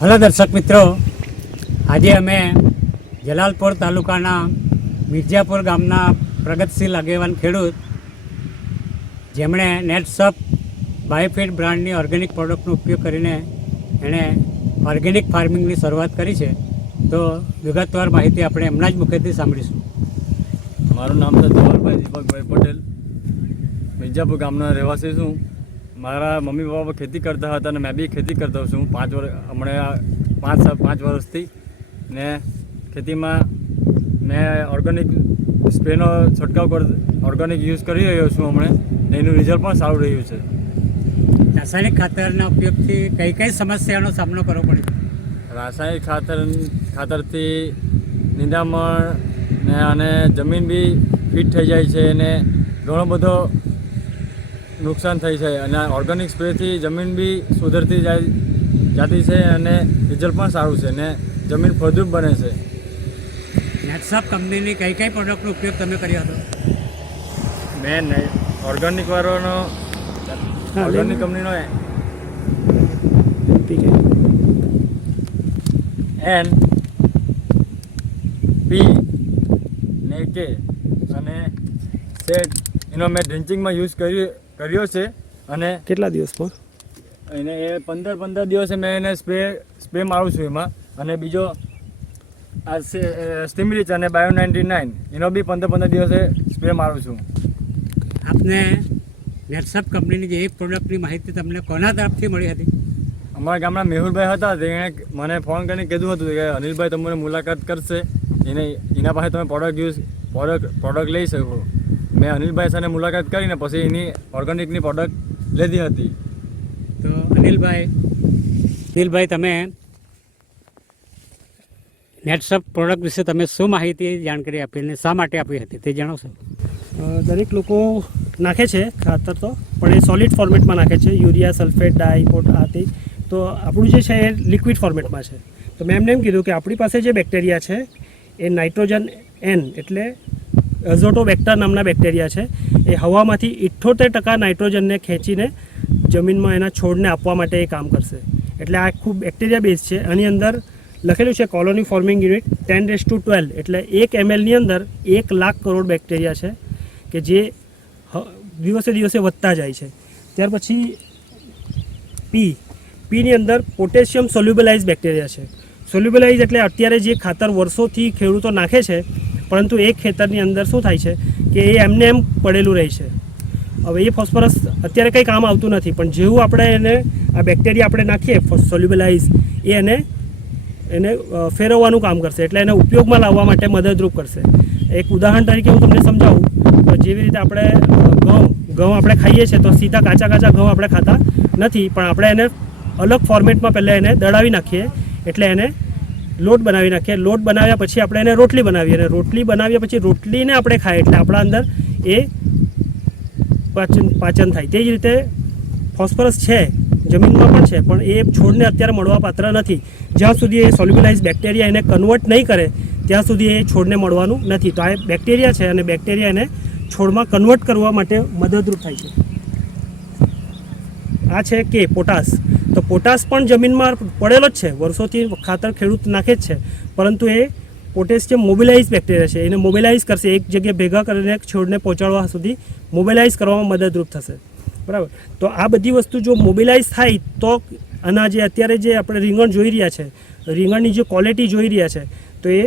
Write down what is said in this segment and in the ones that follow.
Hello દર્શક મિત્રો, આજે અમે જલાલપોર તાલુકાના મિર્જાપુર ગામના પ્રગતિશીલ આગેવાન ખેડૂત જેમણે નેટસપ બાયોફિટ બ્રાન્ડની ઓર્ગેનિક પ્રોડક્ટનો ઉપયોગ કરીને એણે ઓર્ગેનિક ફાર્મિંગની શરૂઆત કરી છે. તો વિગતવાર માહિતી આપણે એમના જ મુખેથી સાંભળીશું. મારું નામ છે ધવલભાઈ દીપકભાઈ પટેલ. મિર્જાપુર ગામના રહેવાસી છું. મારા મમ્મી પપ્પા ખેતી કરતા હતા અને મેં બી ખેતી કરતો છું હમણાં 5 વર્ષથી. ને ખેતીમાં મેં ઓર્ગેનિક સ્પ્રેનો છંટકાવ ઓર્ગેનિક યુઝ કરી રહ્યો છું હમણાં, ને એનું રિઝલ્ટ પણ સારું રહ્યું છે. રાસાયણિક ખાતરના ઉપયોગથી કઈ કઈ સમસ્યાનો સામનો કરવો પડે? રાસાયણિક ખાતરથી નિંદામણ ને અને જમીન બી ફિટ થઈ જાય છે અને ઘણો બધો નુકસાન થઈ છે. અને ઓર્ગેનિક સ્પ્રેથી જમીન બી સુધરતી જતી છે અને રિઝલ્ટ પણ સારું છે ને જમીન ફળદ્રુપ બને છે. નેટસપ કંપનીની કઈ કઈ પ્રોડક્ટનો ઉપયોગ તમે કર્યો હતો? મેં ઓર્ગેનિક કંપનીનો NP ને કે અને સેટ એનો મેં ડ્રિંચિંગમાં યુઝ કર્યો છે. અને કેટલા દિવસમાં? એને એ 15 દિવસે મેં એને સ્પ્રે મારું છું એમાં. અને બીજો આ સ્ટીમરીચ અને બાયો 99 એનો બી 15 દિવસે સ્પ્રે મારું છું. આપને નેટસપ કંપનીની જે એક પ્રોડક્ટની માહિતી તમને કોના તરફથી મળી હતી? અમારા ગામના મેહુલભાઈ હતા, તેણે મને ફોન કરીને કીધું હતું કે અનિલભાઈ તમને મુલાકાત કરશે, એના પાસે તમે પ્રોડક્ટ લઈ શકો. મેં અનિલભાઈ સાથે મુલાકાત કરીને પછી એની ઓર્ગેનિકની પ્રોડક્ટ લીધી હતી. તો અનિલભાઈ તમે નેટસપ પ્રોડક્ટ વિશે તમે શું માહિતી જાણકારી આપી અને શા માટે આપી હતી તે જણાવશો? દરેક લોકો નાખે છે ખાતર તો, પણ એ સોલિડ ફોર્મેટમાં નાખે છે, યુરિયા, સલ્ફેટ, ડાયપોટ આ તે. તો આપણું જે છે એ લિક્વિડ ફોર્મેટમાં છે. તો મેં એમને એમ કીધું કે આપણી પાસે જે બેક્ટેરિયા છે એ નાઇટ્રોજન N એટલે એઝોટોબેક્ટર નામના બેક્ટેરિયા છે. એ હવામાંથી 78% નાઇટ્રોજનને ખેંચીને જમીનમાં એના છોડને આપવા માટે એ કામ કરશે. એટલે આ ખૂબ બેક્ટેરિયા બેઝ છે. આની અંદર લખેલું છે કોલોની ફોર્મિંગ યુનિટ 10⁻12 એટલે 1 mlની અંદર 1 લાખ કરોડ બેક્ટેરિયા છે કે જે દિવસે દિવસે વધતા જાય છે. ત્યાર પછી પીની અંદર પોટેશિયમ સોલ્યુબલાઇઝ બેક્ટેરિયા છે. સોલ્યુબલાઇઝ એટલે અત્યારે જે ખાતર વર્ષોથી ખેડૂતો નાખે છે, પરંતુ એક ખેતરની અંદર શું થાય છે કે એ એમને એમ પડેલું રહે છે. હવે એ ફોસ્ફરસ અત્યારે કંઈ કામ આવતું નથી, પણ જેવું આપણે એને આ બેક્ટેરિયા આપણે નાખીએ સોલ્યુબલાઇઝ, એ એને ફેરવવાનું કામ કરશે, એટલે એને ઉપયોગમાં લાવવા માટે મદદરૂપ કરશે. એક ઉદાહરણ તરીકે હું તમને સમજાવું તો જેવી રીતે આપણે ઘઉં આપણે ખાઈએ છીએ તો સીધા કાચા ઘઉં આપણે ખાતા નથી, પણ આપણે એને અલગ ફોર્મેટમાં પહેલાં એને દળાવી નાખીએ, એટલે એને લોટ બનાવી નાખીએ. લોટ બનાવ્યા પછી આપણે એને રોટલી બનાવીએ, અને રોટલી બનાવ્યા પછી રોટલીને આપણે ખાઈએ, એટલે આપણા અંદર એ પાચન થાય. તે જ રીતે ફોસ્ફરસ છે જમીનમાં પણ છે, પણ એ છોડને અત્યારે મળવા પાત્ર નથી. જ્યાં સુધી એ સોલ્યુબલાઇઝ બેક્ટેરિયા એને કન્વર્ટ નહીં કરે ત્યાં સુધી એ છોડને મળવાનું નથી. તો આ બેક્ટેરિયા છે અને બેક્ટેરિયા એને છોડમાં કન્વર્ટ કરવા માટે મદદરૂપ થાય છે. આ છે કે પોટાશ. તો પોટાશ પણ જમીનમાં પડેલો જ છે, વર્ષોથી ખાતર ખેડૂત નાખે જ છે, પરંતુ એ પોટેશિયમ મોબિલાઇઝ બેક્ટેરિયા છે. એને મોબિલાઇઝ કરશે, એક જગ્યાએ ભેગા કરીને છોડને પહોંચાડવા સુધી મોબિલાઇઝ કરવામાં મદદરૂપ થશે. બરાબર. તો આ બધી વસ્તુ જો મોબિલાઇઝ થાય તો આના જે અત્યારે જે આપણે રીંગણ જોઈ રહ્યા છે, રીંગણની જે ક્વોલિટી જોઈ રહ્યા છે, તો એ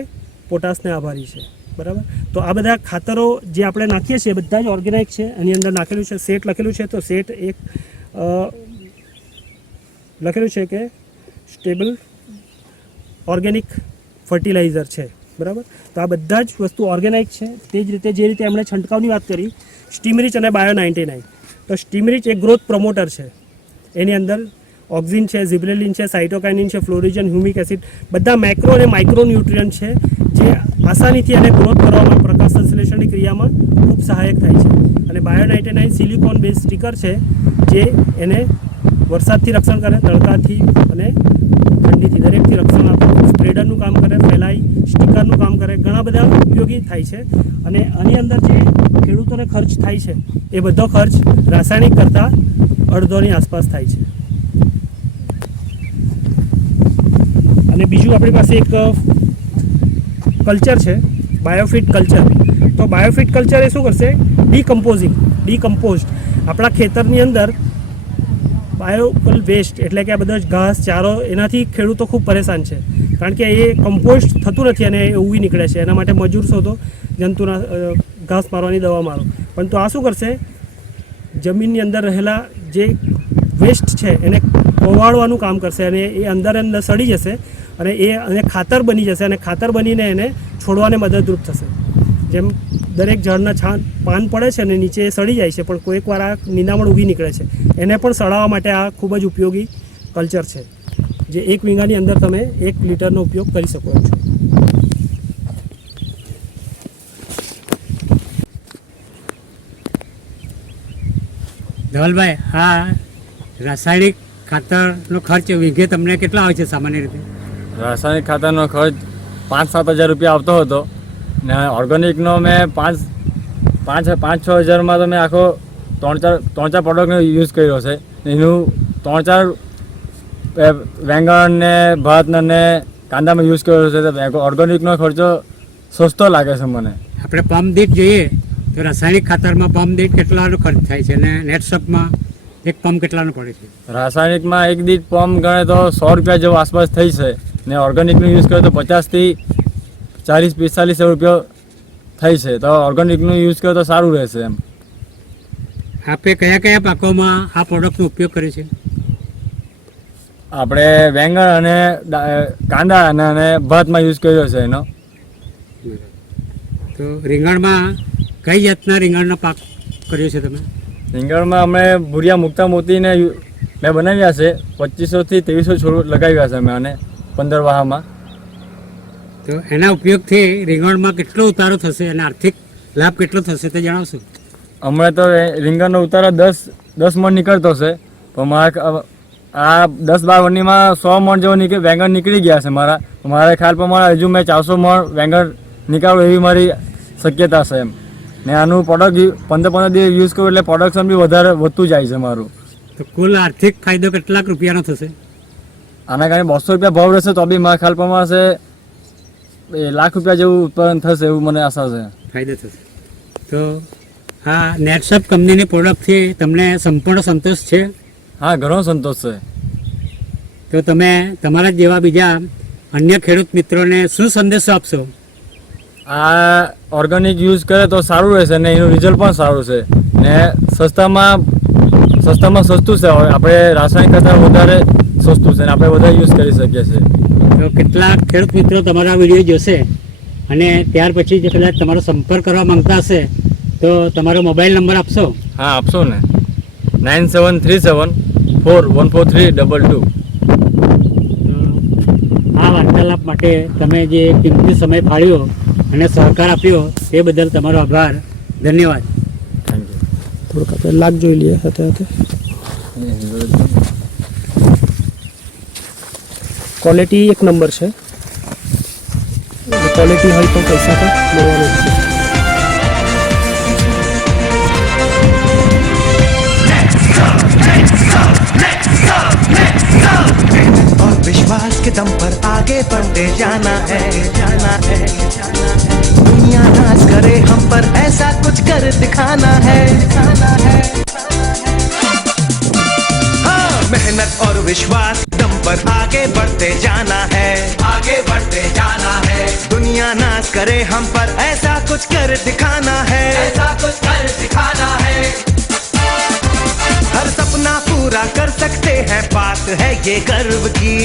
પોટાશને આભારી છે. બરાબર. તો આ બધા ખાતરો જે આપણે નાખીએ છીએ બધા જ ઓર્ગેનિક છે. એની અંદર નાખેલું છે સેટ લખેલું છે, તો સેટ એક લખેલું છે કે સ્ટેબલ ઓર્ગેનિક ફર્ટિલાઇઝર છે. બરાબર. તો આ બધા જ વસ્તુ ઓર્ગેનિક છે. તે જ રીતે જે રીતે એમણે છંટકાવની વાત કરી, સ્ટીમરીચ અને બાયો 99. તો સ્ટીમરીચ એક ગ્રોથ પ્રમોટર છે. એની અંદર ઓક્ઝિન છે, ઝિબ્રેલિન છે, સાઇટોકાઇનિન છે, ફ્લોરિજન, હ્યુમિક એસિડ, બધા માઇક્રો અને માઇક્રો ન્યુટ્રિયન્ટ છે જે આસાનીથી એને ગ્રોથ કરવામાં, પ્રકાશ સંશ્લેષણની ક્રિયામાં ખૂબ સહાયક થાય છે. અને બાયો 99 સિલિકોન બેઝ સ્ટીકર છે જે એને વરસાદથી રક્ષણ કરે, તડકાથી અને ઠંડીથી, દરેકથી રક્ષણ આપે. સ્પ્રેડરનું કામ કરે, ફેલાઈ સ્ટીકરનું કામ કરે, ઘણા બધા ઉપયોગી થાય છે. અને આની અંદર જે ખેડૂતોને ખર્ચ થાય છે એ બધો ખર્ચ રાસાયણિક કરતાં અડધોની આસપાસ થાય છે. અને બીજું આપણી પાસે એક કલ્ચર છે, બાયોફિટ કલ્ચર. તો બાયોફિટ કલ્ચર એ શું કરશે? ડીકમ્પોઝડ આપણા ખેતરની અંદર બાયોકલ વેસ્ટ એટલે કે આ બધા ઘાસ ચારો એનાથી ખેડૂતો ખૂબ પરેશાન છે, કારણ કે એ કમ્પોસ્ટ થતું નથી અને એ ઉગી નીકળે છે. એના માટે મજૂર શોધો, જંતુના ઘાસ મારવાની દવા મારો. પણ તો આ શું કરશે? જમીનની અંદર રહેલા જે વેસ્ટ છે એને કોવાળવાનું કામ કરશે અને એ અંદર સડી જશે અને ખાતર બની જશે અને ખાતર બનીને એને છોડવાને મદદરૂપ થશે. જેમ દરેક ઝાડના પાન પડે છે અને નીચે સડી જાય છે, પણ કોઈક વાર આ નિંદામણ ઉગી નીકળે છે. એને પણ સડાવવા માટે આ ખૂબ જ ઉપયોગી કલ્ચર છે, જે 1 વીઘાની અંદર તમે 1 લીટરનો ઉપયોગ કરી શકો છો. ધવલભાઈ, આ રાસાયણિક ખાતરનો ખર્ચ વીઘે તમને કેટલા આવે છે સામાન્ય રીતે? રાસાયણિક ખાતરનો ખર્ચ 5-7 હજાર રૂપિયા આવતો હતો ને ઓર્ગેનિકનો મેં 5-6 હજારમાં તો મેં આખો 3-4 પ્રોડક્ટનો યુઝ કર્યો છે. એનું 3-4 વેંગણ ને ભાત ને કાંદામાં યુઝ કર્યો છે. તો ઓર્ગેનિકનો ખર્ચો સસ્તો લાગે છે મને. આપણે પંપ દીઠ જોઈએ તો રાસાયણિક ખાતરમાં પંપ દીઠ કેટલાનો ખર્ચ થાય છે અને નેટસપમાં એક પંપ કેટલાનો પડે છે? રાસાયણિકમાં એક દીઠ પંપ ગણે તો 100 રૂપિયા જેવો આસપાસ થઈ છે ને ઓર્ગેનિકનો યુઝ કરે તો 50-45 રૂપિયા થઈ છે. તો ઓર્ગેનિકનું યુઝ કરે તો સારું રહેશે એમ. આપણે કયા કયા પાકોમાં આ પ્રોડક્ટનો ઉપયોગ કરે છે? આપણે વેંગણ અને કાંદા અને ભાતમાં યુઝ કર્યો છે એનો. તો રીંગણમાં કઈ જાતના રીંગણનો પાક કર્યો છે તમે? રીંગણમાં અમે ભૂરિયા મુકતા મોતીને મેં બનાવ્યા છે. 2500થી 2300 છોડ લગાવ્યા છે મેં અને 15 વાહામાં. તો એના ઉપયોગથી રીંગણમાં કેટલો ઉતારો થશે અને આર્થિક લાભ કેટલો થશે તે જણાવશો? હમણાં તો રીંગણનો ઉતારો 10 મણ નીકળતો છે, પણ મારા આ 10-12 વનીમાં 100 મણ જેવો વેંગણ નીકળી ગયા છે મારા ખ્યાલ પ્રમાણે. હજુ મેં 400 મણ વેંગણ નીકાળું એવી મારી શક્યતા છે એમ. ને આનું પ્રોડક્ટ 15 દિવસ યુઝ કરું એટલે પ્રોડક્શન બી વધારે વધતું જાય છે મારું. તો કુલ આર્થિક ફાયદો કેટલાક રૂપિયાનો થશે? આના કારણે 200 રૂપિયા ભાવ રહેશે તો બી મારા ખ્યાલ પ્રમાણે લાખ રૂપિયા જેવું ઉત્પાદન થશે એવું મને આશા છે. ફાયદો થશે. તો આ નેટસપ કંપનીની પ્રોડક્ટથી તમને સંપૂર્ણ સંતોષ છે? હા, ઘણો સંતોષ છે. તો તમે તમારા જેવા બીજા અન્ય ખેડૂત મિત્રોને શું સંદેશો આપશો? આ ઓર્ગેનિક યુઝ કરે તો સારું રહેશે ને એનું રિઝલ્ટ પણ સારું છે ને સસ્તામાં સસ્તું છે. આપણે રાસાયણિક કરતાં વધારે સસ્તું છે ને આપણે વધારે યુઝ કરી શકીએ છીએ. તો કેટલાક ખેડૂત મિત્રો તમારા વિડીયો જોશે અને ત્યાર પછી જે કદાચ તમારો સંપર્ક કરવા માંગતા હશે તો તમારો મોબાઈલ નંબર આપશો? હા, આપશો ને. 9737414322. આ વાર્તાલાપ માટે તમે જે કિંમતી સમય ફાળ્યો અને સહકાર આપ્યો તે બદલ તમારો આભાર. ધન્યવાદ. Thank you. થોડુંક આપણે લાગ જોઈ લઈએ સાથે. ક્વોલિટી 1 નંબર છે. ક્વોલિટી હોય તો પૈસા પણ મળવાનો છે. विश्वास के दम पर आगे बढ़ते जाना है. दुनिया नाज करे हम पर ऐसा कुछ कर दिखाना है. हाँ, मेहनत और विश्वास के दम पर आगे बढ़ते जाना है. दुनिया नाज करे हम पर ऐसा कुछ कर दिखाना है. हर सपना पूरा कर सकते हैं, बात है ये गर्व की.